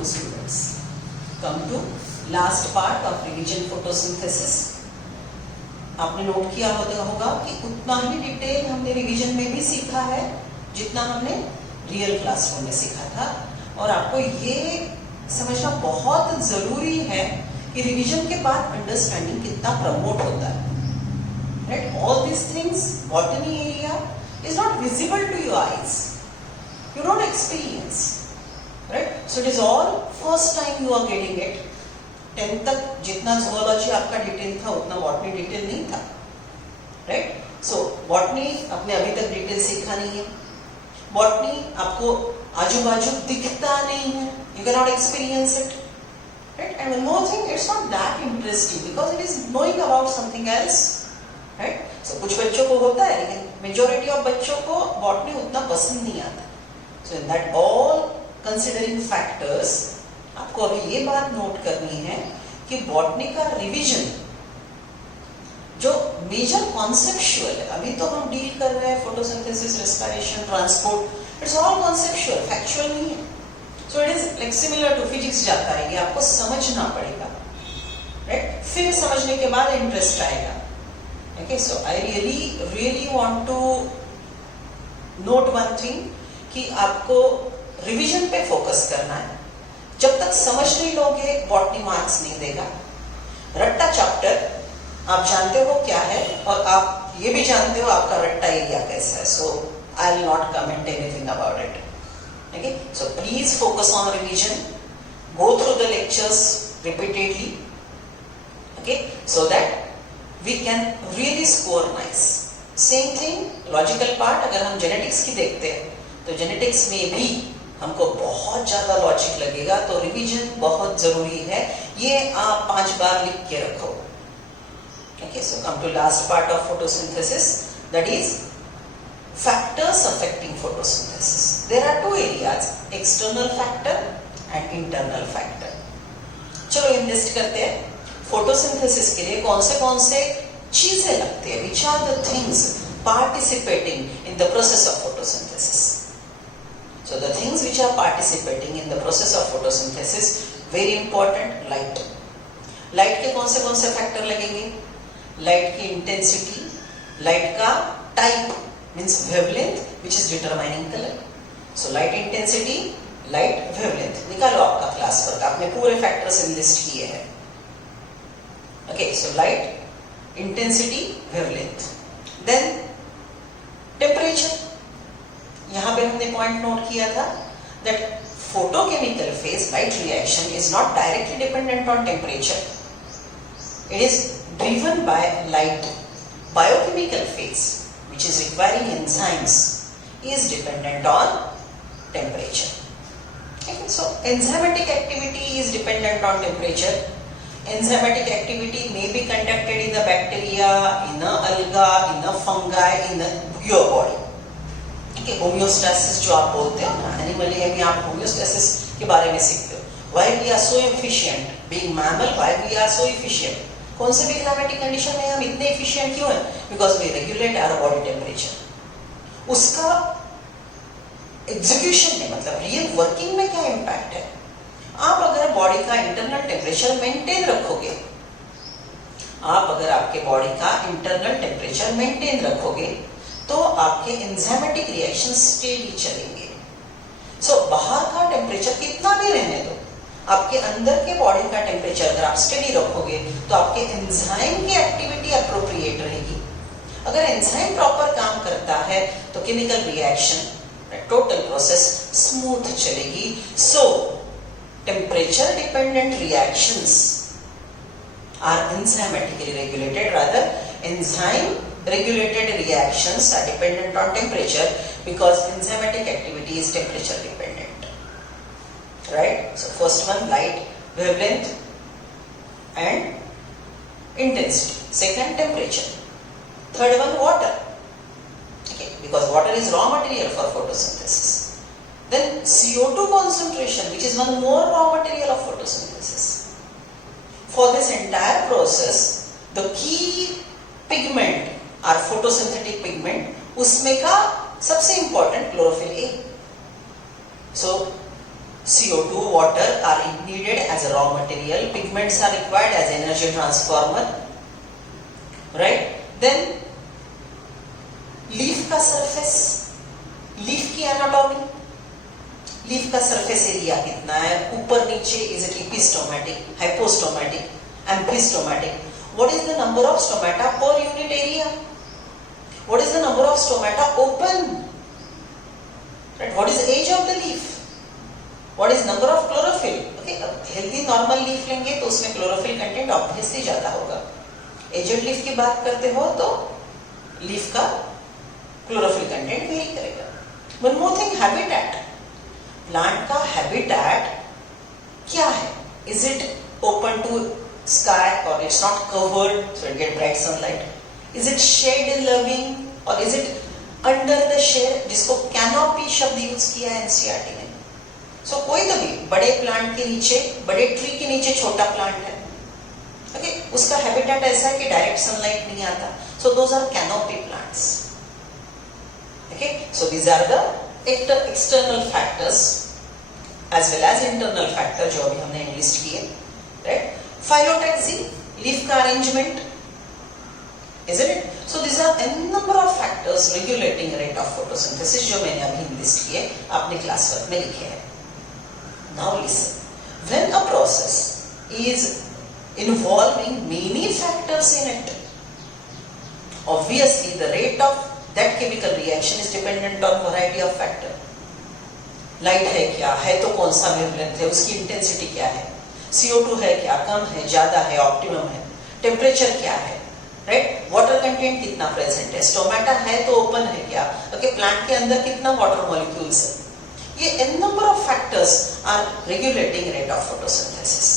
afternoon students. Come to last part of revision photosynthesis. आपने note किया होगा कि उतना ही डिटेल हमने रिवीजन में भी सीखा है जितना हमने रियल क्लासरूम में सीखा था, और आपको ये समझना बहुत जरूरी है कि रिवीजन के बाद अंडरस्टैंडिंग कितना प्रमोट होता है. Right, all this things botany area is not visible to your eyes, you don't experience, right? So it is all first time you are getting it. 10th तक जितना zoology आपका detail था उतना botany detail नहीं था, right? So botany आपने अभी तक डिटेल सीखा नहीं है. बॉटनी आपको आजू बाजू दिखता नहीं है, you cannot experience it, right? And one more thing, it's not that interesting because it is knowing about something else, right? So कुछ बच्चों को होता है, लेकिन मेजोरिटी ऑफ बच्चों को बॉटनी उतना पसंद नहीं आता. So in that all considering factors, आपको अभी ये बात नोट करनी है कि बॉटनी का रिवीजन जो मेजर कॉन्सेप्चुअल है, अभी तो हम डील कर रहे हैं photosynthesis, respiration, transport, it's all conceptual, factual नहीं है. So it is like similar to physics जाता है, ये आपको समझना पड़ेगा, राइट? फिर समझने के बाद इंटरेस्ट आएगा. Okay, so I really want to note one thing कि आपको रिवीजन पे फोकस करना है. जब तक समझ नहीं लोगे बॉटनी मार्क्स नहीं देगा. रट्टा चैप्टर आप जानते हो क्या है, और आप ये भी जानते हो आपका रट्टा एरिया कैसा है. So I will not comment anything about it. Okay, so please focus on revision, go through the lectures repeatedly, okay, so that we can really score nice. Same thing logical part, अगर हम genetics की देखते हैं तो genetics में भी हमको बहुत ज्यादा लॉजिक लगेगा, तो रिवीजन बहुत जरूरी है. ये आप 5 बार लिख के रखो. Okay, so come to last part of photosynthesis, that is factors affecting photosynthesis. There are 2 areas, external factor and internal factor. चलो लिस्ट करते हैं. फोटोसिंथेसिस के लिए कौन से चीजें लगती है, which are the things participating in the process of photosynthesis. So the things which are participating in the process of photosynthesis, very important, light. Light के कौन से फैक्टर लगेंगे? Light की intensity, light का type means wavelength which is determining color. So light intensity, light wavelength. निकालो आपका class work, आपने पूरे फैक्टर्स लिस्ट किए हैं. Okay, so light, intensity, wavelength. Then temperature. यहां पे हमने पॉइंट नोट किया था that photochemical phase light reaction is not directly dependent on temperature, it is driven by light. Biochemical phase which is requiring enzymes is dependent on temperature. So enzymatic activity is dependent on temperature. Enzymatic activity may be conducted in the bacteria, in a alga, in a fungi, in your body. Okay, homeostasis जो आप बोलते हो ना, एनिमली में आप homeostasis के बारे में सीखते हो. Why we are so efficient being mammal? Why we are so efficient? कौन से भी climatic condition में हम इतने efficient क्यों हैं? Because we regulate our body temperature. उसका execution में, मतलब real working में क्या impact है? आप अगर बॉडी का इंटरनल टेम्परेचर मेंटेन रखोगे, तो आपके एंजाइमेटिक रिएक्शन स्टेडी चलेंगे. सो बाहर का टेम्परेचर कितना भी रहने दो, आपके अंदर के बॉडी का टेम्परेचर अगर आप स्टेडी रखोगे तो आपके एंजाइम की एक्टिविटी अप्रोप्रिएट रहेगी. अगर एंजाइम प्रॉपर काम करता है तो chemical reaction, total process smooth चलेगी. सो temperature dependent reactions are enzymatically regulated, rather enzyme regulated reactions are dependent on temperature because enzymatic activity is temperature dependent, right? So first one, light, wavelength and intensity. Second, temperature. Third one, water. Okay, because water is raw material for photosynthesis. Then CO2 concentration, which is one more raw material of photosynthesis. For this entire process, the key pigment or photosynthetic pigment, उसमें का सबसे important chlorophyll A. So CO2, water are needed as a raw material. Pigments are required as energy transformer. Right? Then leaf का surface, leaf की anatomy, leaf का surface area कितना है, ऊपर नीचे, is it epistomatic, hypostomatic, amphistomatic? What is the number of stomata per unit area? What is the number of stomata open? Right? What is age of the leaf? What is number of chlorophyll? Okay, healthy normal leaf लेंगे तो उसमें chlorophyll content obviously ज्यादा होगा. Aged leaf की बात करते हो तो लीफ का क्लोरोफिल कंटेंट वेरी करेगा. One more thing, habitat. Plant का हैबिटेट क्या है? Is it open to sky और it's not covered so it get bright sunlight? Is it shade loving और is it under the shade, जिसको canopy शब्द use किया है एनसीईआरटी ने? सो कोई तो भी बड़े प्लांट के नीचे, बड़े ट्री के नीचे छोटा प्लांट है, ओके, उसका हैबिटेट ऐसा है कि डायरेक्ट सनलाइट नहीं आता. So those are canopy plants. Okay, so these are the external factors as well as internal factor जो अभी हमने लिस्ट किए. राइट? फाइलोटैक्सी, लीफ का arrangement, isn't it? So these are n number of factors regulating rate of photosynthesis जो मैंने अभी list किए, आपने क्लास वर्क में लिखे हैं. Now listen, when a process is involving many factors in it, obviously the rate of that chemical reaction is dependent on variety of factor. Light है क्या है, तो कौन सा वेवलेंथ है, उसकी इंटेंसिटी क्या है, CO2 है क्या, कम है, ज्यादा है, ऑप्टिमम है, टेम्परेचर क्या है, राइट? वाटर कंटेंट कितना प्रेजेंट है, स्टोमेटा है तो ओपन है क्या, ओके, प्लांट के अंदर कितना वाटर मॉलिक्यूल्स है. ये n number of factors are regulating rate of photosynthesis.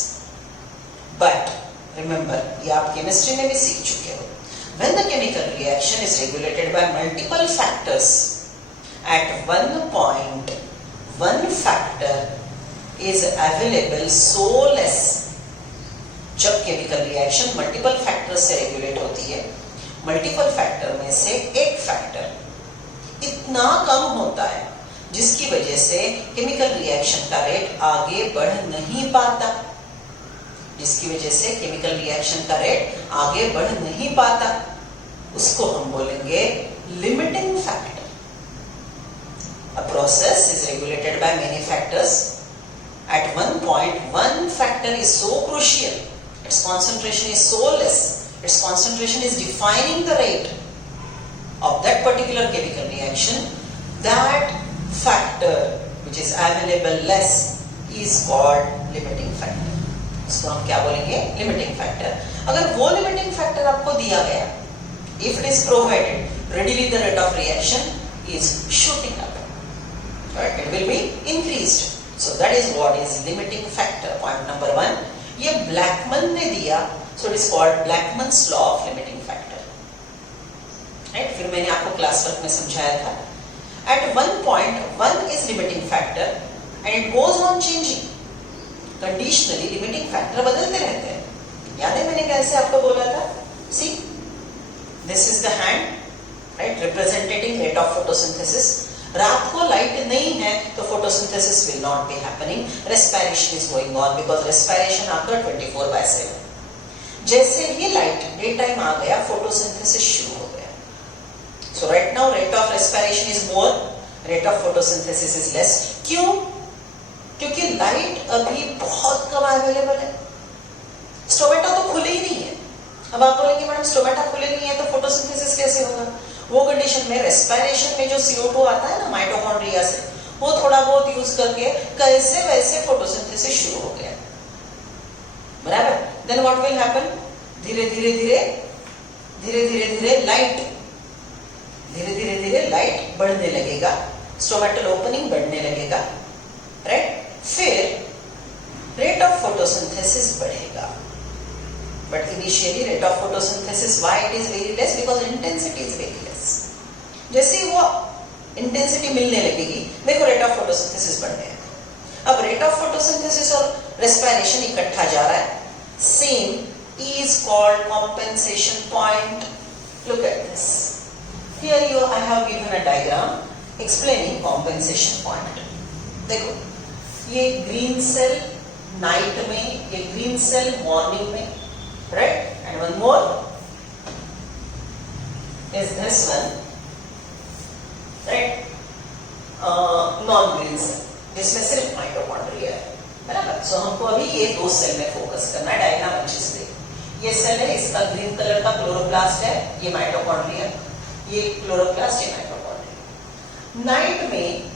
But remember, ये आप केमिस्ट्री में भी सीख चुके हो. When the chemical reaction is regulated by multiple factors, at one point, one factor is available so less. जब केमिकल रिएक्शन मल्टीपल फैक्टर से regulate होती है, मल्टीपल फैक्टर में से एक फैक्टर इतना कम होता है जिसकी वजह से केमिकल रिएक्शन का रेट आगे बढ़ नहीं पाता, जिसकी वजह से केमिकल रिएक्शन का रेट आगे बढ़ नहीं पाता, उसको हम बोलेंगे limiting factor. A process is regulated by many factors. At one point, one factor is so crucial, its concentration is so less, its concentration is defining the rate of that particular chemical reaction, that factor which is available less is called limiting factor. इसको हम क्या बोलेंगे? Limiting factor. अगर वो limiting factor आपको दिया गया, if it is provided, readily the rate of reaction is shooting up, right? It will be increased. So that is what is limiting factor. Point number 1. ये ब्लैकमन ने दिया, so it is called Blackman's law of limiting factor. Right? फिर मैंने आपको class work में समझाया था. At one point, one is limiting factor and it goes on changing. Conditionally, limiting factor बदलते रहते हैं. याद है मैंने कैसे आपको बोला था? See, this is the hand, right, representing rate of photosynthesis. रात को लाइट नहीं है तो photosynthesis will not be happening. Respiration is going on because respiration occurs 24/7. जैसे ही लाइट डे टाइम आ गया, photosynthesis शुरू हो गया. So right now rate of respiration is more, rate of photosynthesis is less. क्यों? क्योंकि लाइट अभी बहुत कम अवेलेबल है. स्टोमेटा तो खुले ही नहीं है. अब आप बोलेंगे मैडम स्टोमेटा खुले नहीं है तो फोटोसिंथेसिस कैसे होगा? वो कंडीशन में रेस्पिरेशन में जो CO2 आता है ना माइटोकॉन्ड्रिया से, वो थोड़ा बहुत यूज करके कैसे वैसे फोटोसिंथेसिस शुरू हो गया. बराबर? Then what will happen? धीरे धीरे लाइट बढ़ने लगेगा, स्टोमेटल ओपनिंग बढ़ने लगेगा, राइट? फिर रेट ऑफ फोटोसिंथेसिस बढ़ेगा. But initially rate of photosynthesis why it is very less? Because intensity is very less. जैसे ही वो इंटेंसिटी मिलने लगेगी, देखो रेट ऑफ फोटोसिंथेसिस बढ़ गया. अब रेट ऑफ फोटोसिंथेसिस और रेस्पिरेशन इकट्ठा जा रहा है. Same is called compensation point. Look at this. Here I have given a diagram explaining compensation point. देखो, ये ग्रीन सेल नाइट में, ये ग्रीन सेल मॉर्निंग में, right? And one more is this one, right? Non green cell जिसमें सिर्फ mitochondria है, बराबर? सो हमको अभी ये दो सेल में फोकस करना है। डायग्राम अच्छे से देखो, ये सेल है, इसका ग्रीन कलर का क्लोरोप्लास्ट है, ये माइटोकॉन्ड्रिया, ये क्लोरोप्लास्ट, ये माइटोकॉन्ड्रिया। नाइट में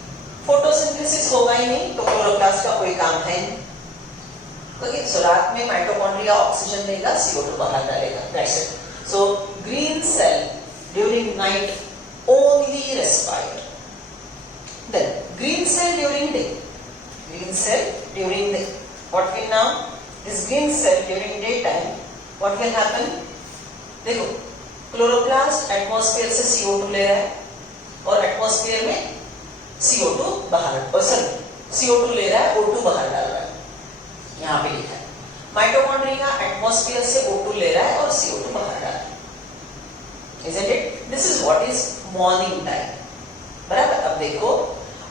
फोटोसिंथेसिस होगा ही नहीं, तो क्लोरोप्लास्ट का कोई काम है नहीं। ओके, सो रात में माइटोकॉन्ड्रिया ऑक्सीजन लेगा, CO2 बाहर डालेगा, that's it. So green cell during night only respire. Then green cell during day, green cell during day, what will now, this green cell during daytime, what will happen? देखो, chloroplast atmosphere से CO2 ले रहा है और atmosphere में CO2 बाहर, CO2 ले रहा है, O2 बाहर डाल रहा है, यहाँ पे लिखा है। माइटोकॉन्ड्रिया एटमॉस्फेयर से O2 ले रहा है और CO2 बाहर डाल रहा है, isn't it? This is what is morning time, बराबर? अब देखो,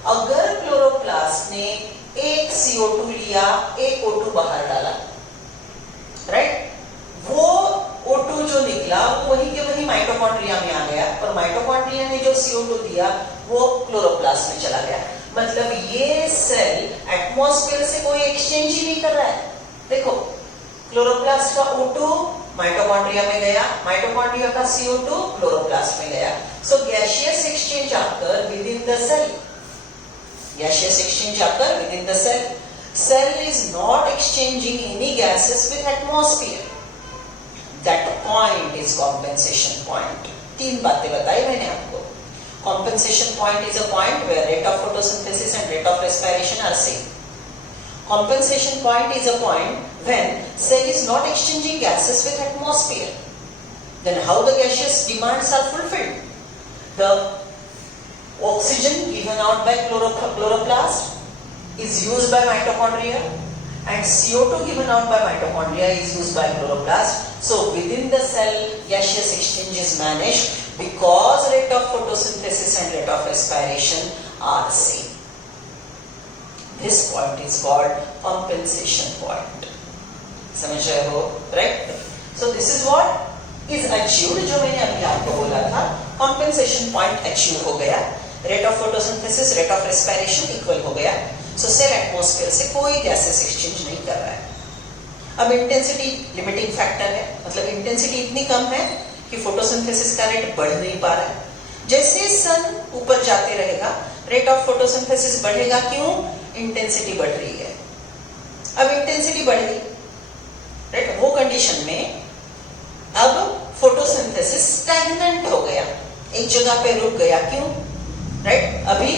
अगर क्लोरोप्लास्ट ने एक CO2 लिया, एक O2 बाहर डाला, राइट? वो O2 जो निकला वो वही के वही माइटोकॉन्ड्रिया में आ गया, पर माइटोकॉन्ड्रिया ने जो CO2 दिया वो क्लोरोप्लास्ट में चला गया। मतलब ये सेल एटमॉस्फेयर से कोई एक्सचेंज ही नहीं कर रहा है। देखो, क्लोरोप्लास्ट का O2 माइटोकॉन्ड्रिया में गया, माइटोकॉन्ड्रिया का CO2 क्लोरोप्लास्ट में गया। So gaseous exchange occur within the cell, gaseous exchange occur within the cell. Cell is not exchanging any gases with atmosphere. That point is compensation point. तीन बातें बताई मैंने आपको। Compensation point is a point where rate of photosynthesis and rate of respiration are same. Compensation point is a point when cell is not exchanging gases with atmosphere. Then how the gaseous demands are fulfilled? The oxygen given out by chloroplast is used by mitochondria and CO2 given out by mitochondria is used by chloroplast. So within the cell gaseous exchange is managed because rate of photosynthesis and rate of respiration are same. This point is called compensation point. समझ रहे हो? Right? So this is what is achieved, जो मैंने अभी आपको बोला था, compensation point achieve हो गया, rate of photosynthesis, rate of respiration equal हो गया। सो सेल एटमॉस्फेयर से कोई गैसेस एक्सचेंज नहीं कर रहा है। अब इंटेंसिटी लिमिटिंग फैक्टर है, मतलब इंटेंसिटी इतनी कम है कि फोटोसिंथेसिस का रेट बढ़ नहीं पा रहा है। जैसे सन ऊपर जाते रहेगा, रेट ऑफ फोटोसिंथेसिस बढ़ेगा। क्यों? इंटेंसिटी बढ़ रही है। अब इंटेंसिटी बढ़ गई, राइट? वो कंडीशन में अब फोटोसिंथेसिस स्टैग्नेंट हो गया, एक जगह पे रुक गया। क्यों? राइट? अभी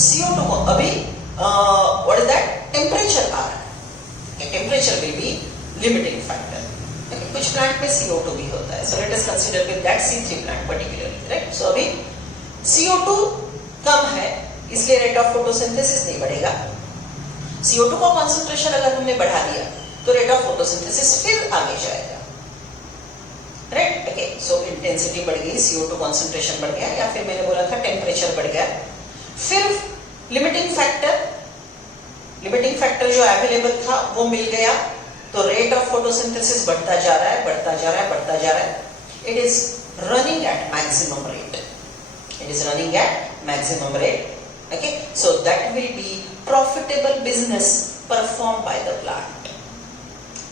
CO2 को अभी व्हाट इज दैट टेम्परेचर आ रहा है। Temperature will be limiting factor. कुछ प्लांट में CO2 भी होता है, so let us consider with that C3 plant particularly, right? So अभी CO2 कम है, इसलिए रेट ऑफ फोटोसिंथेसिस नहीं बढ़ेगा। CO2 का कंसंट्रेशन अगर हमने बढ़ा दिया तो रेट ऑफ फोटोसिंथेसिस फिर आगे जाएगा, राइट? ओके, सो इंटेंसिटी बढ़ गई, CO2 कंसंट्रेशन बढ़ गया, या फिर मैंने बोला था टेम्परेचर बढ़ गया। फिर लिमिटिंग फैक्टर जो अवेलेबल था वो मिल गया, तो रेट ऑफ फोटोसिंथेसिस बढ़ता जा रहा है, बढ़ता जा रहा है, बढ़ता जा रहा है। It is running at maximum rate, it is running at maximum rate. Okay, so that will be profitable business perform by the plant.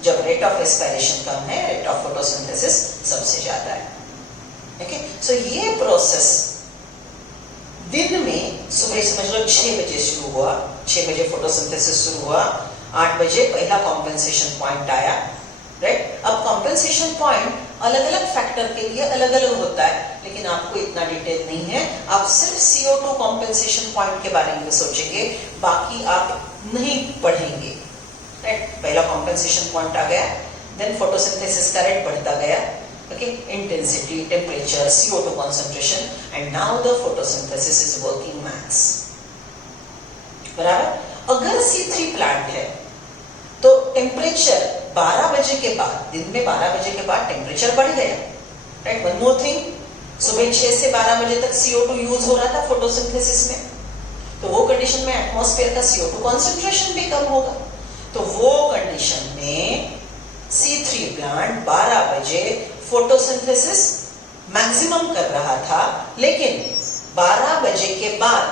जब रेट ऑफ रेस्पिरेशन कम है, रेट ऑफ फोटोसिंथेसिस सबसे ज्यादा है। ओके, सो ये प्रोसेस दिन में सुबह समझ लो 6 बजे शुरू हुआ, 6 बजे फोटोसिंथेसिस शुरू हुआ, 8 बजे पहला कॉम्पेंसेशन पॉइंट आया, राइट? अब कॉम्पेंसेशन पॉइंट अलग अलग फैक्टर के लिए अलग अलग होता है, लेकिन आपको इतना डिटेल नहीं है। आप सिर्फ CO2 कॉम्पेंसेशन पॉइंट के बारे में सोचेंगे, बाकी आप नहीं पढ़ेंगे, राइट? पहला कॉम्पेंसेशन पॉइंट आ गया, देन फोटोसिंथेसिस का रेट बढ़ता गया, okay, intensity, temperature, CO2 concentration, and now the photosynthesis is working max. बराबर? अगर C3 प्लांट है तो टेम्परेचर 12 बजे के बाद, दिन में 12 बजे के बाद टेम्परेचर बढ़ गया, राइट? वन मोर थिंग, सुबह 6 से 12 बजे तक CO2 यूज हो रहा था फोटोसिंथेसिस में, तो वो कंडीशन में एटमॉस्फेयर का CO2 कॉन्सेंट्रेशन भी कम होगा। तो वो कंडीशन में C3 प्लांट 12 बजे फोटोसिंथेसिस मैक्सिमम कर रहा था, लेकिन 12 बजे के बाद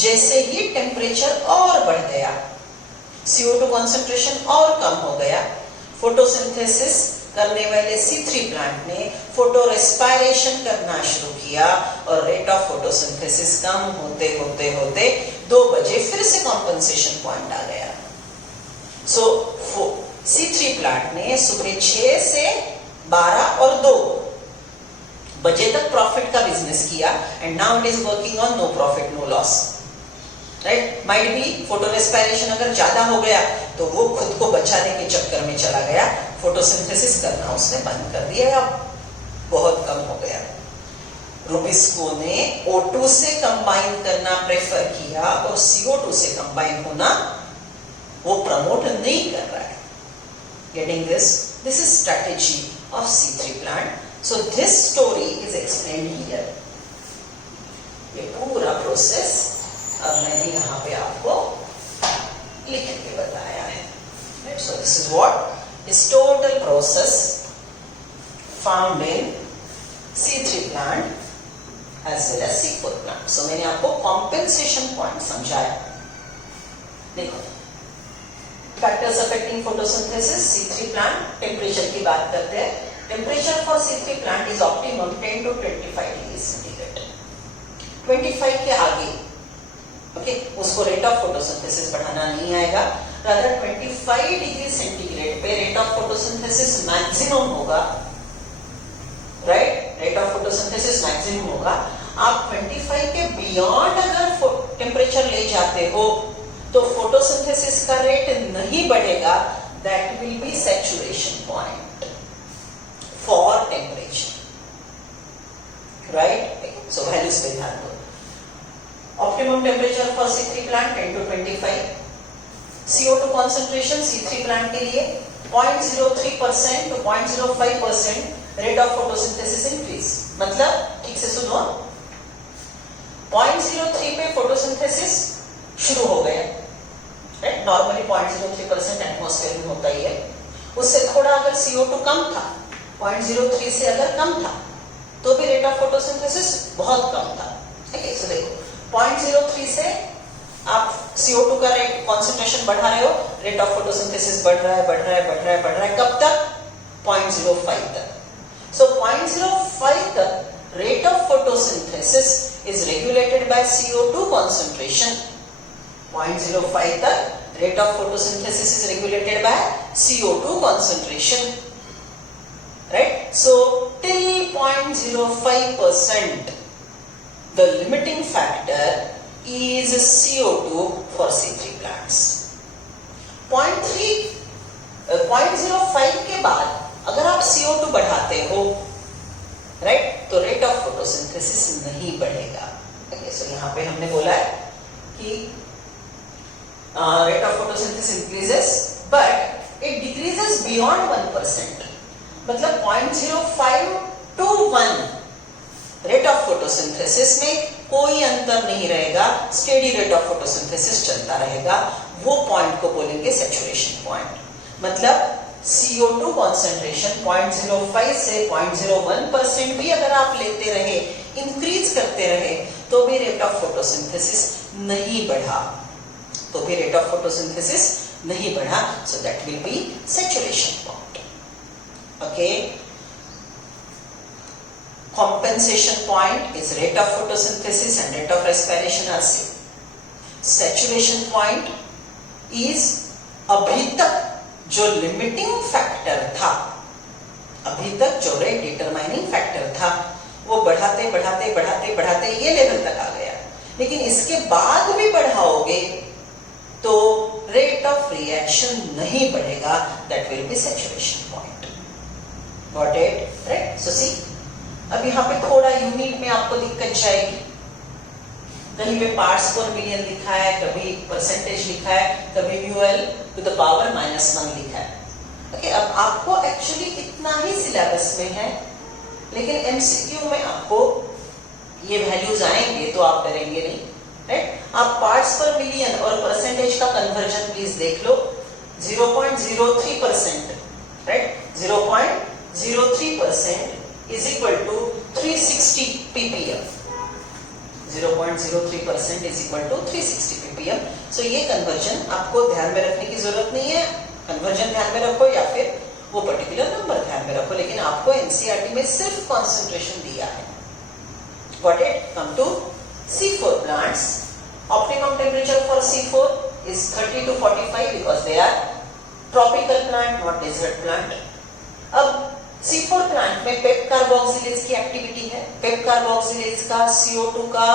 जैसे ही टेम्परेचर और बढ़ गया, CO2 कॉन्सेंट्रेशन और कम हो गया, फोटोसिंथेसिस करने वाले C3 प्लांट ने फोटो रेस्पायरेशन करना शुरू किया और रेट ऑफ फोटोसिंथेसिस कम होते होते होते 2 बजे फिर से कॉम्पेंसेशन पॉइंट आ गया। सो C3 प्लांट ने सुबह 6 से 12 और 2 बजे तक प्रॉफिट का बिजनेस किया and now it is working on no profit no loss, right. Might be photorespiration अगर ज्यादा हो गया तो वो खुद को बचाने के चक्कर में चला गया, फोटोसिंथेसिस करना उसने बंद कर दिया या बहुत कम हो गया। रुबिस्को ने O2 से कंबाइन करना प्रेफर किया और CO2 से कंबाइन होना वो प्रमोट नहीं कर रहा है। Getting this is strategy of C3 plant. So this story is explained here. ये पूरा प्रोसेस अब मैंने यहाँ पे आपको लिख के बताया है। So this is what is total process found in C3 plant as well as C4 plant. So मैंने आपको compensation point समझाया। देखो, factors affecting photosynthesis C3 plant, temperature की बात करते हैं। Temperature for C3 plant is optimum 10 to 25 degrees centigrade. 25 के आगे ओके उसको रेट ऑफ फोटोसिंथेसिस बढ़ाना नहीं आएगा, रादर 25 डिग्री सेंटीग्रेड पे रेट ऑफ फोटोसिंथेसिस मैक्सिमम होगा, right. Rate of photosynthesis maximum होगा। आप 25 के बियॉन्ड अगर टेम्परेचर ले जाते हो तो फोटोसिंथेसिस का रेट नहीं बढ़ेगा, that will be saturation point for temperature, right. So values पे ध्यान दो। Optimum temperature for C3 plant 10 to 25. CO2 concentration C3 plant के लिए 0.03% to 0.05% rate of photosynthesis increase। मतलब ठीक से सुनो, 0.03 पे फोटोसिंथेसिस शुरू हो गया, राइट। नॉर्मली 0.03% एटमॉस्फेयर में होता ही है। उससे थोड़ा अगर CO2 कम था, 0.03 से अगर कम था, तो भी रेट ऑफ फोटोसिंथेसिस बहुत कम था। ठीक है, सो देखो 0.03 से आप CO2 का रेट कॉन्सेंट्रेशन बढ़ा रहे हो, रेट ऑफ फोटोसिंथेसिस बढ़ रहा है, बढ़ रहा है, बढ़ रहा है, बढ़ रहा है, कब तक? 0.05 तक। सो 0.05 तक rate of photosynthesis is regulated by CO2 concentration. 0.05 तक rate of photosynthesis is regulated by CO2 concentration, right. So till 0.05% the limiting factor is CO2 for C3 plants. 0.05 के बाद अगर आप CO2 बढ़ाते हो, राइट, तो रेट ऑफ फोटोसिंथेसिस नहीं बढ़ेगा। ओके, सो यहाँ पे हमने बोला है कि rate of photosynthesis increases but it decreases beyond 1%। मतलब 0.05 to 1 रेट ऑफ फोटोसिंथेसिस में कोई अंतर नहीं रहेगा, स्टेडी रेट ऑफ फोटोसिंथेसिस चलता रहेगा। वो पॉइंट को बोलेंगे सैचुरेशन पॉइंट। मतलब CO2 कॉन्सेंट्रेशन 0.05 से 0.01% भी अगर आप लेते रहे, इंक्रीज करते रहे, तो भी रेट ऑफ फोटोसिंथेसिस नहीं बढ़ा, तो भी रेट ऑफ फोटोसिंथेसिस नहीं बढ़ा। So that will be saturation point. Okay, compensation point is rate of photosynthesis and rate of respiration are same. Saturation point is अभी तक जो limiting factor था, अभी तक जो rate determining factor था, वो बढ़ाते बढ़ाते बढ़ाते बढ़ाते ये लेवल तक आ गया। लेकिन इसके बाद भी बढ़ाओगे तो rate of reaction नहीं बढ़ेगा, that will be saturation point. Got it? Right? So see, अब यहाँ पे थोड़ा यूनिट में आपको दिक्कत जाएगी। कहीं पे पार्ट्स पर मिलियन लिखा है, कभी परसेंटेज लिखा है, कभी μl to the power -1 लिखा है। ओके, अब आपको एक्चुअली इतना ही सिलेबस में है, लेकिन MCQ में आपको ये वैल्यूज आएंगे तो आप डरेंगे नहीं, राइट। आप पार्ट्स पर मिलियन और परसेंटेज का कन्वर्जन प्लीज देख लो। 0.03%, right, 0.03% is equal to 360 ppm. 0.03% is equal to 360 ppm. So ये कन्वर्जन आपको ध्यान में रखने की जरूरत नहीं है, कन्वर्जन ध्यान में रखो या फिर वो पर्टिकुलर नंबर ध्यान में रखो, लेकिन आपको एनसीईआरटी में सिर्फ कॉन्सेंट्रेशन दिया है। Got it? Come to C4 plants. Optimum temperature for C4 is 30 to 45 because they are tropical plant, not desert plant. अब C4 प्लांट में पेप कार्बोक्सिलेज की एक्टिविटी है। पेप कार्बोक्सिलेज का CO2 का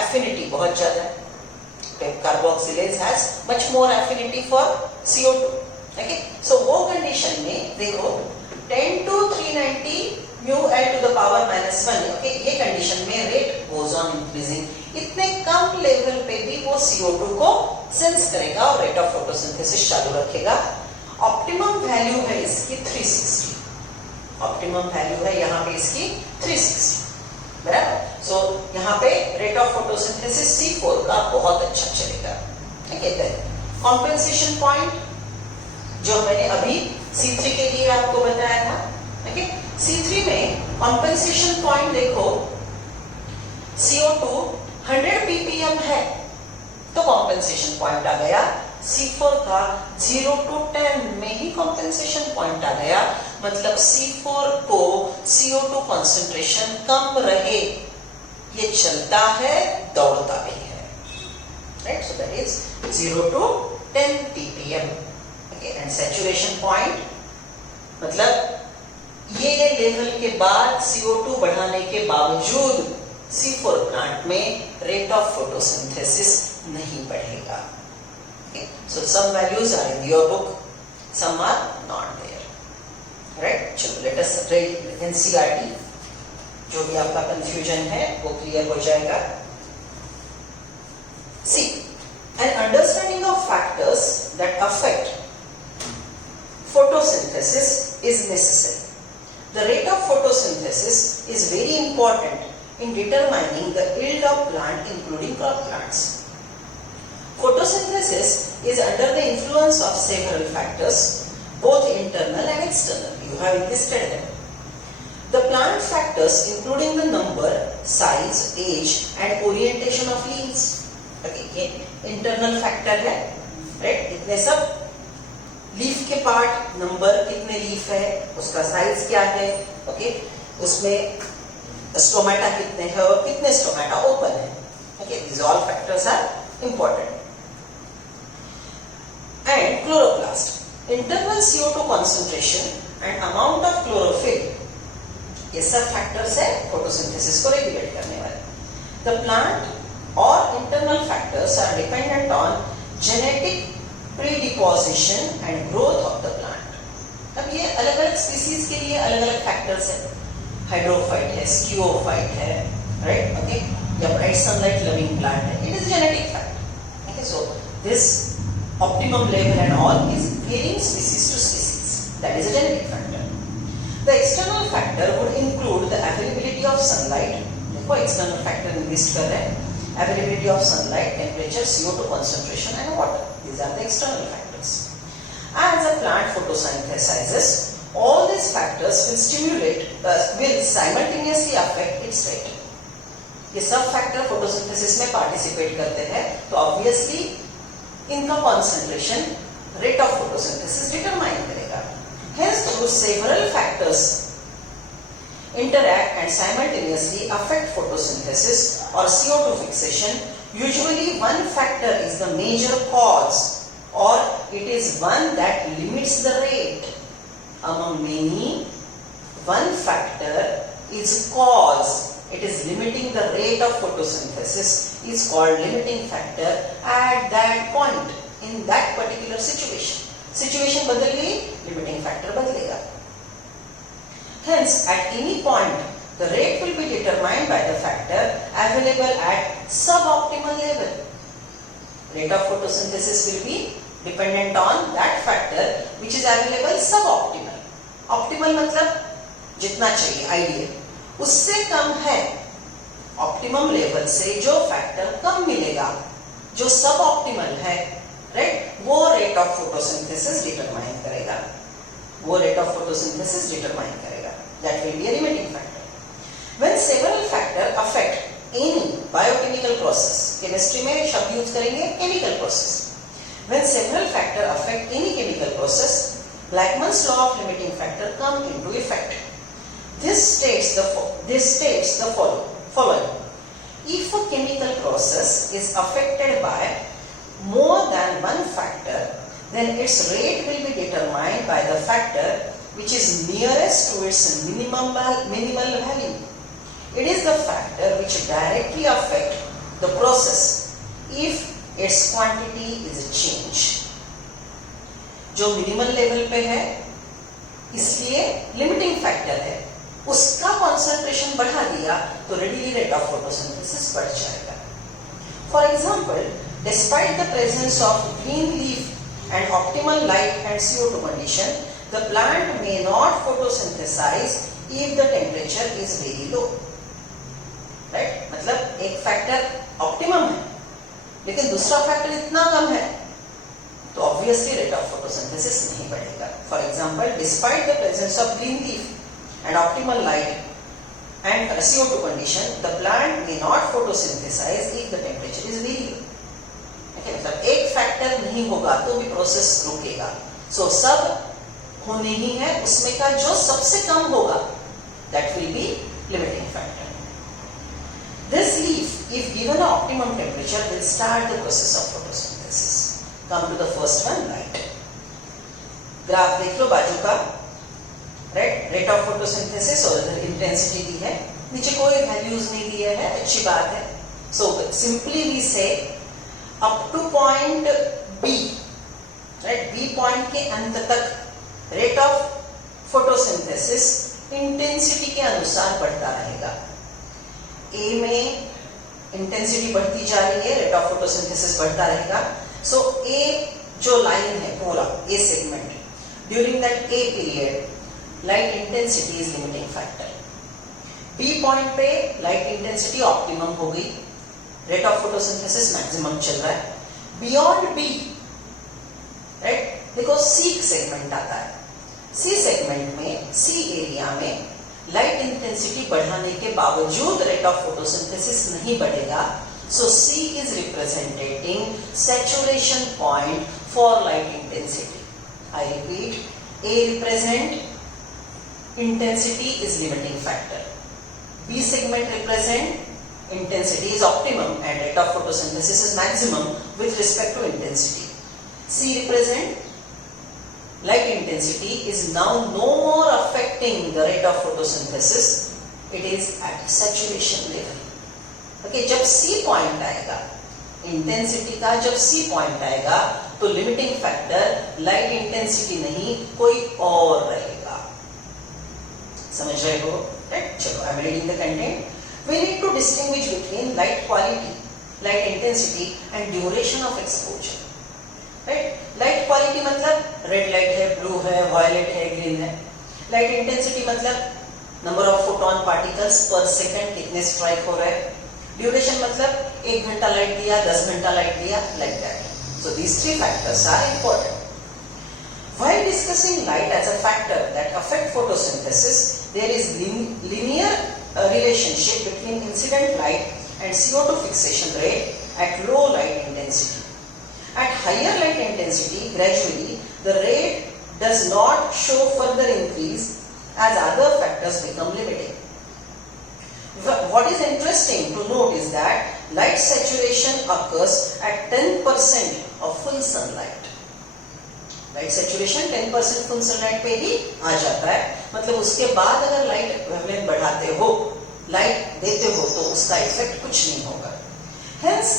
एफिनिटी बहुत ज्यादा है। PEP carboxylase has much more affinity for CO2। Okay, so वो कंडीशन में देखो 10 to 390 mu L to the power -1, okay, ये कंडीशन में रेट गोज ऑन इंक्रीजिंग। इतने कम लेवल पे भी वो CO2 को सेंस करेगा और रेट ऑफ फोटोसिंथेसिस चालू रखेगा। ऑप्टिमम वैल्यू है इसकी 360। ऑप्टिमम वैल्यू है यहाँ पे इसकी 360, बराबर। सो यहाँ पे रेट ऑफ फोटोसिंथेसिस C4 का बहुत अच्छा चलेगा। ठीक है, कॉम्पेंसेशन पॉइंट जो मैंने अभी C3 के लिए आपको बताया था, ठीक है, C3 में कॉम्पेंसेशन पॉइंट देखो, CO2 100 ppm है तो कॉम्पेंसेशन पॉइंट आ गया। C4 का 0 to 10 में ही कॉम्पेंसेशन पॉइंट आ गया, मतलब C4 को CO2 कॉन्सेंट्रेशन कम रहे, ये चलता है, दौड़ता भी है, right. So that is 0 to 10 ppm। Okay, and saturation point मतलब ये लेवल के बाद CO2 बढ़ाने के बावजूद C4 प्लांट में रेट ऑफ फोटोसिंथेसिस नहीं बढ़ेगा। Okay. So some values are in your book, some are not there, right? चलो let us read NCERT, जो भी आपका confusion है वो clear हो जाएगा। See, an understanding of factors that affect photosynthesis is necessary. The rate of photosynthesis is very important in determining the yield of plant, including crop plants. Photosynthesis is under the influence of several factors, both internal and external. You have listed them. The plant factors including the number, size, age and orientation of leaves. Okay, ये internal factor है, right? इतने सब leaf के part, number कितने leaf है, उसका size क्या है, ओके, उसमें स्टोमेटा कितने हैं और कितने स्टोमेटा ओपन है। Okay, these all factors are important. And chloroplast, internal CO2 concentration and amount of chlorophyll, ये सब फैक्टर्स है फोटोसिंथेसिस को रेगुलेट करने वाले। The plant or internal factors are dependent on genetic predisposition and growth of the plant. अब ये अलग अलग स्पीसीज के लिए अलग अलग फैक्टर्स है। हाइड्रोफाइट है, स्कियोफाइट है, राइट, ओके, या ब्राइट सनलाइट लविंग प्लांट है, it is genetic factor. Okay, so this optimum level and all is varying species to species, that is a genetic factor. The external factor would include the availability of sunlight, देखो external factor list कर रहे हैं, availability of sunlight, temperature, CO2 concentration and water, these are the external factors. As a plant photosynthesizes, all these factors will simultaneously affect its rate. ये सब factor photosynthesis में participate करते हैं, तो obviously इनका concentration rate of photosynthesis determine करेगा। Hence, through several factors interact and simultaneously affect photosynthesis or CO2 fixation, usually one factor is the major cause or it is one that limits the rate. Among many, one factor is cause. It is limiting the rate of photosynthesis is called limiting factor at that point in that particular situation. Situation बदल गई, limiting factor बदलेगा. Hence, at any point, the rate will be determined by the factor available at suboptimal level. Rate of photosynthesis will be dependent on that factor which is available suboptimal. Optimal मतलब जितना चाहिए, ideal. उससे कम है, optimum level से जो factor कम मिलेगा जो सब ऑप्टिमल है, राइट, वो रेट ऑफ फोटोसिंथेसिस डिटरमाइन करेगा, वो रेट ऑफ फोटोसिंथेसिस डिटरमाइन करेगा, that will be a limiting factor. When several factor affect any biochemical process, chemistry में शब्द यूज करेंगे chemical process, when several factor affect any chemical process, Blackman's law of limiting factor come into effect. This states the following. If a chemical process is affected by more than one factor, then its rate will be determined by the factor which is nearest to its minimal value. It is the factor which directly affects the process if its quantity is changed. जो minimal level पे है इसलिए limiting factor है, उसका concentration बढ़ा दिया तो readily rate of photosynthesis बढ़ जाएगा। For example, despite the presence of green leaf and optimal light and CO2 condition, the plant may not photosynthesise if the temperature is very low, right, मतलब एक factor optimum है लेकिन दूसरा factor इतना कम है तो ऑब्वियसली रेट ऑफ फोटोसिंथेसिस नहीं बढ़ेगा। For example, despite the presence of green leaf and optimal light and CO2 condition, the plant may not photosynthesise if the temperature is very low. Okay, मतलब एक factor नहीं होगा तो भी process रुकेगा। सो सब होने ही है, उसमें का जो सबसे कम होगा that will be limiting factor. This leaf, if given an optimum temperature, will start the process of photosynthesis. Come to the first one, light. Graph देख लो बाजू का, राइट, रेट ऑफ फोटोसिंथेसिस और इधर इंटेंसिटी दी है, नीचे कोई वैल्यूज नहीं दिए है, अच्छी बात है। So simply we say up to point B, right, B point के अंत तक रेट ऑफ फोटोसिंथेसिस इंटेंसिटी के अनुसार बढ़ता रहेगा। ए में इंटेंसिटी बढ़ती जा रही है, रेट ऑफ फोटोसिंथेसिस बढ़ता रहेगा। सो ए जो लाइन है पूरा A segment, during that A period light intensity is limiting factor. B point पे लाइट इंटेंसिटी ऑप्टिमम हो गई, रेट ऑफ फोटोसिंथेसिस मैक्सिमम चल रहा है। बियॉन्ड बी, राइट, देखो सी सेगमेंट आता है, सी सेगमेंट में, सी एरिया में लाइट इंटेंसिटी बढ़ाने के बावजूद रेट ऑफ फोटोसिंथेसिस नहीं बढ़ेगा। So C is representing saturation point for light intensity. I repeat, A represent intensity is limiting factor. B segment represent intensity is optimum and rate of photosynthesis is maximum with respect to intensity. C represent light intensity is now no more affecting the rate of photosynthesis. It is at saturation level. Okay, जब C point आएगा, intensity का जब C point आएगा तो limiting factor light intensity नहीं कोई और रहेगा। समझ रहे हो, राइट? चलो, I am reading the content. We need to distinguish between light quality, light intensity and duration of exposure, right? Light quality मतलब रेड लाइट है, ब्लू है, वायलेट है, ग्रीन है। लाइट इंटेंसिटी मतलब number of photon particles per second कितने strike हो रहे हैं। ड्यूरेशन मतलब 1 घंटा लाइट दिया, 10 घंटा लाइट दिया, like that. So these 3 factors are important. While discussing light as a factor that affect photosynthesis, there is linear relationship between incident light and CO2 fixation rate at low light intensity. At higher light intensity, gradually the rate does not show further increase as other factors become limiting. What is interesting to note is that light saturation occurs at 10% of full sunlight. Light saturation 10% full sunlight पे ही आ जाता है, मतलब उसके बाद अगर light wavelength बढ़ाते हो, light देते हो तो उसका इफेक्ट कुछ नहीं होगा। Hence,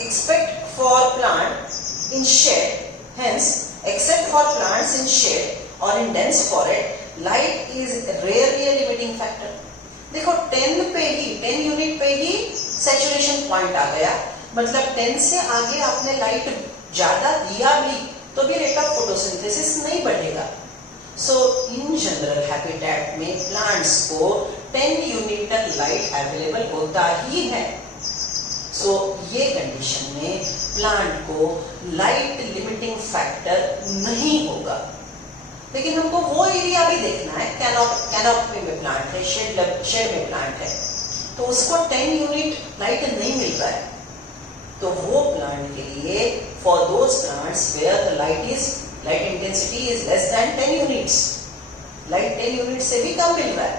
except for plants in shade or in dense forest, light is rarely a limiting factor. देखो 10 यूनिट पे ही सैचुरेशन पॉइंट आ गया, मतलब 10 से आगे आपने लाइट ज्यादा दिया भी तो भी रेट ऑफ फोटोसिंथेसिस नहीं बढ़ेगा। सो इन जनरल हैबिटेट में प्लांट्स को 10 यूनिट तक लाइट अवेलेबल होता ही है। सो ये कंडीशन में प्लांट को लाइट लिमिटिंग फैक्टर नहीं होगा। लेकिन हमको वो एरिया भी देखना है, कैनोपी में प्लांट है, शेड में प्लांट है, तो उसको 10 यूनिट लाइट नहीं मिल रहा है, तो वो प्लांट के लिए for those plants where the light intensity is less than 10 units, light 10 unit से भी कम मिल रहा है,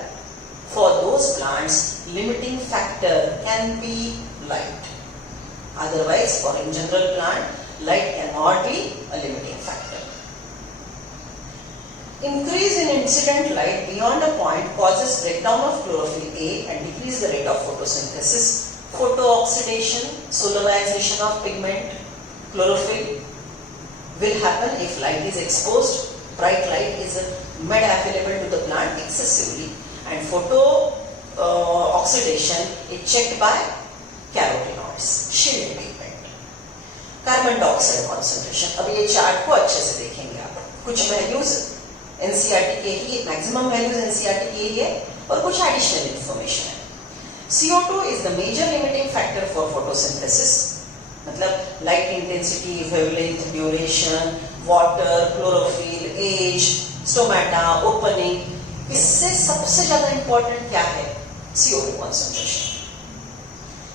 for those plants limiting factor can be light. Otherwise for in general plant light can not be a limiting factor. Increase in incident light beyond a point causes breakdown of chlorophyll A and decrease the rate of photosynthesis. Photooxidation, solarization of pigment, chlorophyll will happen if light is exposed. Bright light is made available to the plant excessively, and oxidation is checked by carotenoids, shield pigment. Carbon dioxide concentration. अब ये chart को अच्छे से देखेंगे आप, कुछ values NCERT के ही, maximum values NCERT के ही है और कुछ एडिशनल इंफॉर्मेशन है। CO2 is the major limiting factor for photosynthesis, मतलब light intensity, wavelength, duration, water, chlorophyll, age, stomata, opening, इससे सबसे ज्यादा इंपॉर्टेंट क्या है? CO2 concentration.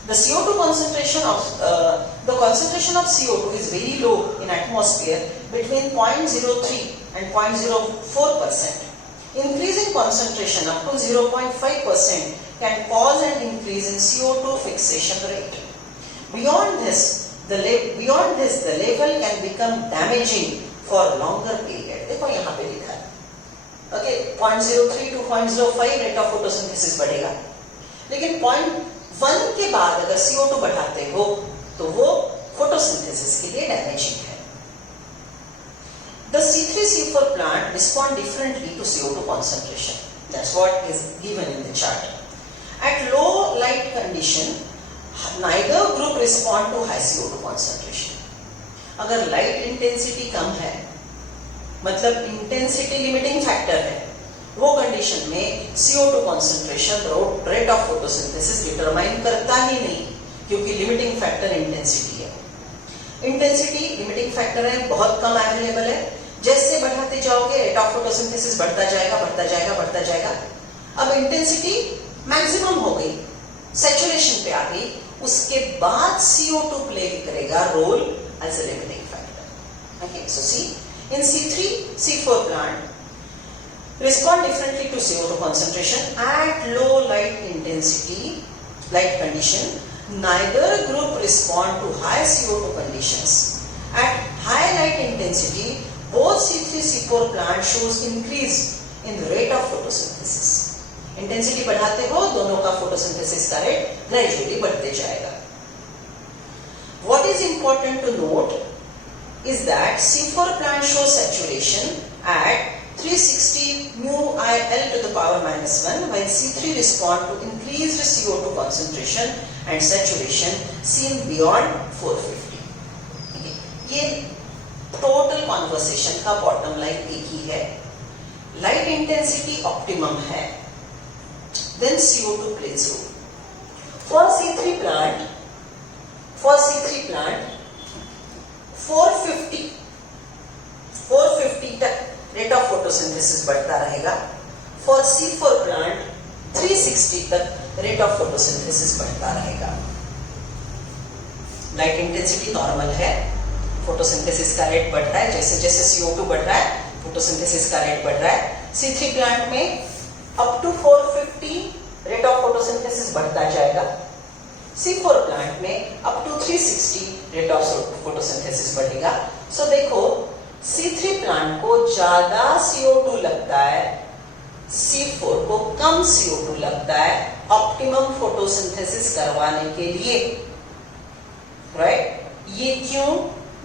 The CO2 concentration of CO2 is very low in atmosphere between 0.03 and 0.04%. Increasing concentration up to 0.5% can cause an increase in CO2 fixation rate. Beyond this, the level can become damaging for longer period. देखो यहाँ पे लिखा है, okay, 0.03 to 0.05 rate of photosynthesis बढ़ेगा, लेकिन 0.1 के बाद अगर CO2 बढ़ाते हो तो वो फोटोसिंथेसिस के लिए डैमेजिंग है। The C3-C4 plant respond differently to CO2 concentration. That's what is given in the chart. At low light condition, neither group respond to high CO2 concentration. अगर लाइट इंटेंसिटी कम है, मतलब इंटेंसिटी लिमिटिंग फैक्टर है, वो condition में CO2 concentration rate of photosynthesis determine करता ही नहीं, क्योंकि limiting factor intensity है। इंटेंसिटी लिमिटिंग फैक्टर है, बहुत कम अवेलेबल है, जैसे बढ़ाते जाओगे रेट ऑफ फोटोसिंथेसिस बढ़ता जाएगा, बढ़ता जाएगा, बढ़ता जाएगा। अब इंटेंसिटी मैक्सिमम हो गई, सैचुरेशन पे आ गई, उसके बाद CO2 प्ले करेगा role as a limiting factor. Okay, so see in C3-C4 plant respond differently to CO2 concentration at low light intensity light condition. Neither group respond to high CO2 conditions. At high light intensity, both C3-C4 plant shows increase in the rate of photosynthesis. Intensity बढ़ाते हो, दोनों का photosynthesis का rate gradually बढ़ते जाएगा। What is important to note is that C4 plant shows saturation at 360 mu IL to the power -1, while C3 respond to increased CO2 concentration and saturation seen beyond 450. ये total conversation का bottom line एक ही है, light intensity optimum है, then CO2 plays role. For C3 plant 450 तक rate of photosynthesis बढ़ता रहेगा। For C4 plant 360 तक rate of photosynthesis बढ़ता रहेगा। लाइट इंटेंसिटी नॉर्मल है, फोटोसिंथेसिस का रेट बढ़ रहा है, जैसे जैसे CO2 बढ़ रहा है फोटोसिंथेसिस का रेट बढ़ रहा है। C3 प्लांट में up to 450 rate of photosynthesis बढ़ता जाएगा, C4 प्लांट में up to 360 rate of photosynthesis बढ़ेगा। सो देखो C3 प्लांट को ज्यादा CO2 लगता है, C4 को कम CO2 लगता है ऑप्टिमम फोटोसिंथेसिस करवाने के लिए, राइट? ये क्यों?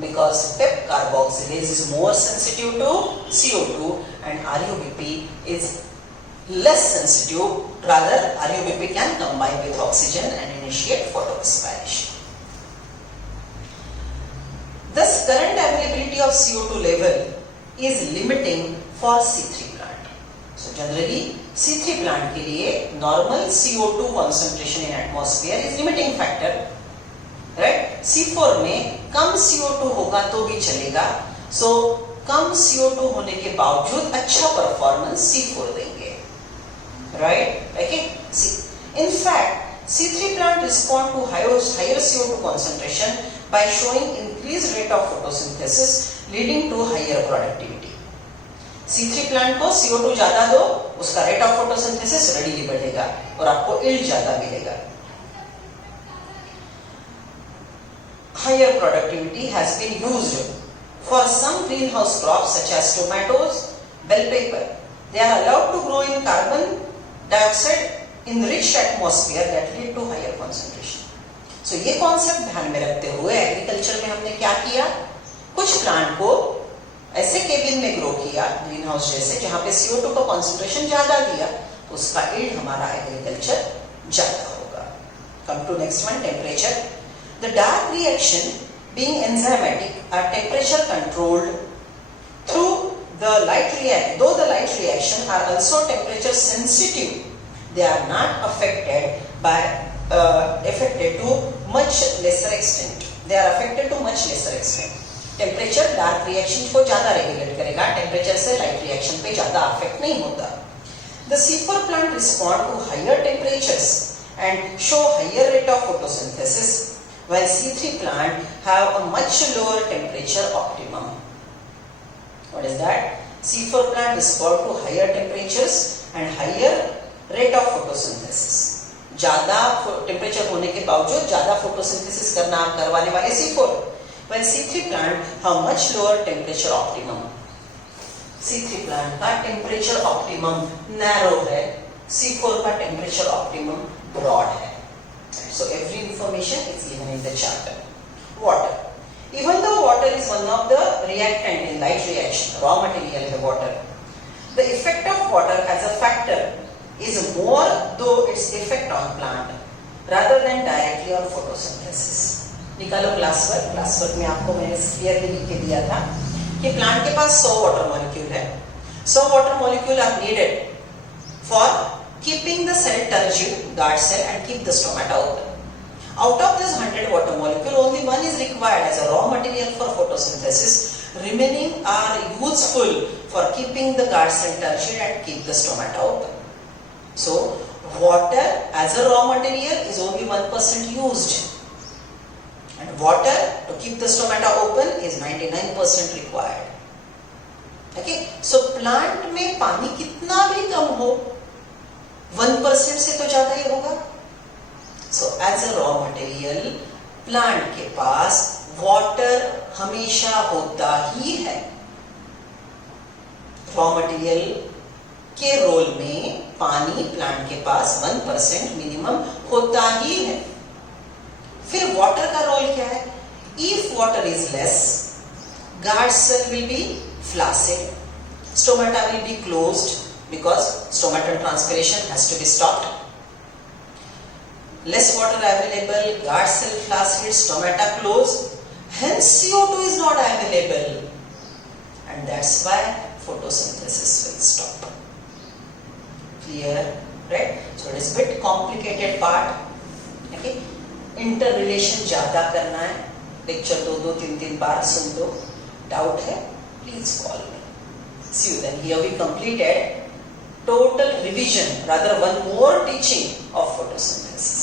Because PEP carboxylase is more sensitive to CO2 and RUBP is less sensitive. Rather, RUBP can combine with oxygen and initiate photorespiration. Thus, current availability of CO2 level is limiting for C3 plant. So, generally, C3 plant के लिए normal CO2 concentration in atmosphere is limiting factor. Right. C4 में कम CO2 होगा तो भी चलेगा, सो कम CO2 होने के बावजूद अच्छा परफॉर्मेंस C4 देंगे, right. Okay, in fact C3 plant respond to higher CO2 concentration by showing increased rate of photosynthesis leading to higher productivity. C3 plant को CO2 ज्यादा दो, उसका रेट ऑफ फोटोसिंथेसिस रेडिली बढ़ेगा और आपको यील्ड ज्यादा मिलेगा। Higher productivity has been used for some greenhouse crops such as tomatoes, bell pepper. They are allowed to grow in carbon dioxide enriched atmosphere that lead to higher concentration. So ये concept ध्यान में रखते हुए agriculture में हमने क्या किया, कुछ प्लांट को ऐसे केबिन में ग्रो किया, ग्रीन हाउस जैसे, जहां पे CO2 का कॉन्सेंट्रेशन ज्यादा दिया तो उसका यील्ड हमारा एग्रीकल्चर ज्यादा होगा। Come to next one, temperature. The dark reaction being enzymatic are temperature controlled through the light reaction. Though the light reaction are also temperature sensitive, they are not affected to much lesser extent. They are affected to much lesser extent. Temperature dark reaction को ज्यादा regulate करेगा, temperature से light reaction पे ज्यादा affect नहीं होता। The C4 plant respond to higher temperatures and show higher rate of photosynthesis, while C3 plant have a much lower temperature optimum. What is that? C4 plant respond to higher temperatures and higher rate of photosynthesis. ज्यादा temperature होने के बावजूद ज्यादा photosynthesis करना आप करवाने वाले C4, while C3 plant have much lower temperature optimum. C3 plant का temperature optimum narrow है, C4 का temperature optimum broad है. So every information is given in the chapter. Water. Even though water is one of the reactant in light reaction, raw material है water, the effect of water as a factor is more though its effect on plant rather than directly on photosynthesis. निकालो class work में आपको मैंने clearly लिख के दिया था कि प्लांट के पास 100 वाटर मॉलिक्यूल है। 100 water molecule are needed for keeping the cell turgid, guard cell, and keep the stomata open. Out of this 100 water molecule, only one is required as a raw material for photosynthesis. Remaining are useful for keeping the guard cell turgid and keep the stomata open. So, water as a raw material is only 1% used. And water to keep the stomata open is 99% required. Okay, so plant में पानी कितना भी कम हो, 1% से तो ज्यादा ही होगा. So as a raw material, plant के पास water हमेशा होता ही है. Raw material के रोल में पानी प्लांट के पास 1% मिनिमम होता ही है. फिर वाटर का रोल क्या है? If water is less, guard cell will be flaccid, stomata will be closed because stomatal transpiration has to be stopped. Less water available, guard cell flaccid, stomata closed, hence CO2 is not available, and that's why photosynthesis will stop. Clear, right? So it is a bit complicated part. Okay, इंटररिलेशन ज्यादा करना है, lecture 2-3 बार सुन लो, doubt है please call me. See you then. Here we completed total revision, rather one more teaching of photosynthesis.